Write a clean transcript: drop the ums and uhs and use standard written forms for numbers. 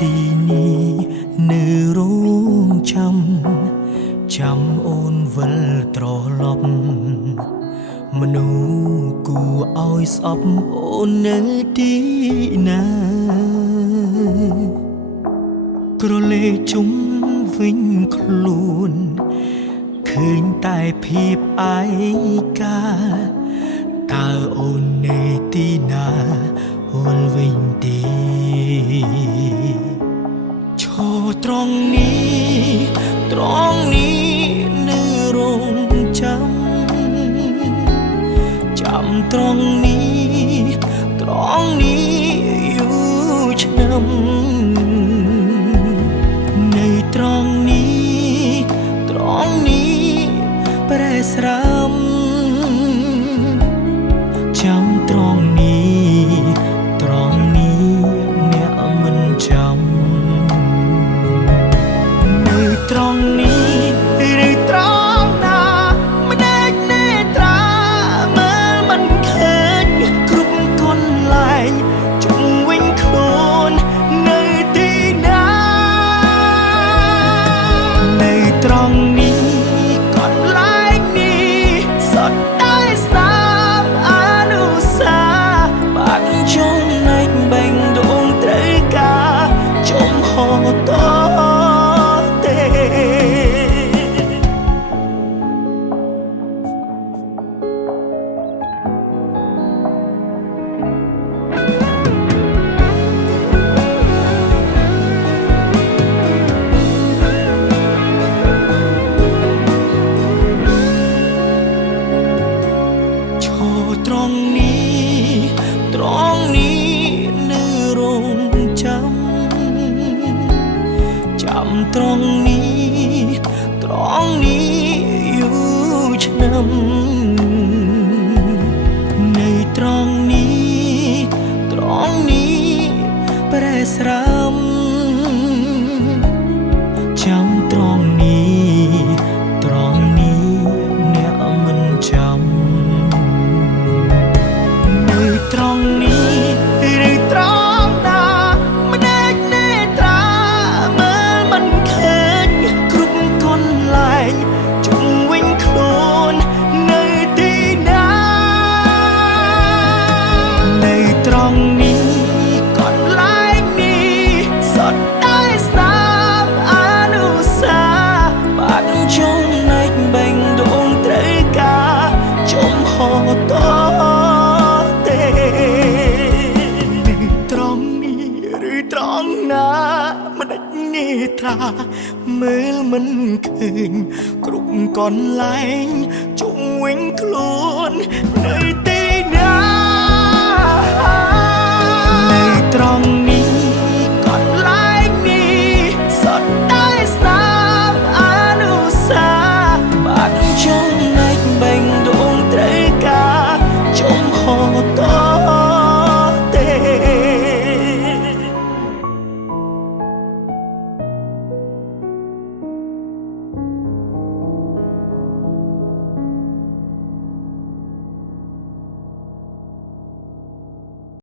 ទីនេះនៅរងចាំអូនវិលត្រឡប់មនុស្សគួរឲ្យស្អប់អូននៅទីណាក្រឡេកជុំវិញខ្លួនឃើញតែភាពឯកាតើអូននៅទីណាវិលវិញទេឈរត្រង់នេះនៅរងចាំត្រង់នេះយូរឆ្នាំនៅត្រង់នេះប្រែស្រាំចាំត្រង់នេះអ្នកមិនចាំនៅត្រង់នេះឬត្រង់ណាម្ដេចនេត្រាមើលមិនឃើញគ្រប់កន្លែងជុំវិញខ្លួននៅទីណានៅត្រង់នេះកន្លែងនេះសុទ្ធតែស្នាមអនុស្សាវរីយ៍បាក់ចំណែកបែងដងត្រូវការចំហតទេត្រង់នេះនៅរងចាំត្រង់នេះយូរឆ្នាំនៅត្រង់នេះប្រែស្រាំចាំត្រង់នេះអ្នកមិនចាំនៅត្រង់នេះឬត្រង់ណាម្ដេចនេត្រាមើលមិនឃើញគ្រប់កន្លែងជុំវិញខ្លួននៅទីណានៅត្រង់នេះកន្លែងនេះសុទ្ធតែស្នាមអនុស្សាវរីយ៍បាក់ចំណែកបែងដងត្រូវការចំហតត្រង់ណាម្ដេចនេត្រាមើលមិនឃើញគ្រប់កន្លែងជុំវិញខ្លួននៅទី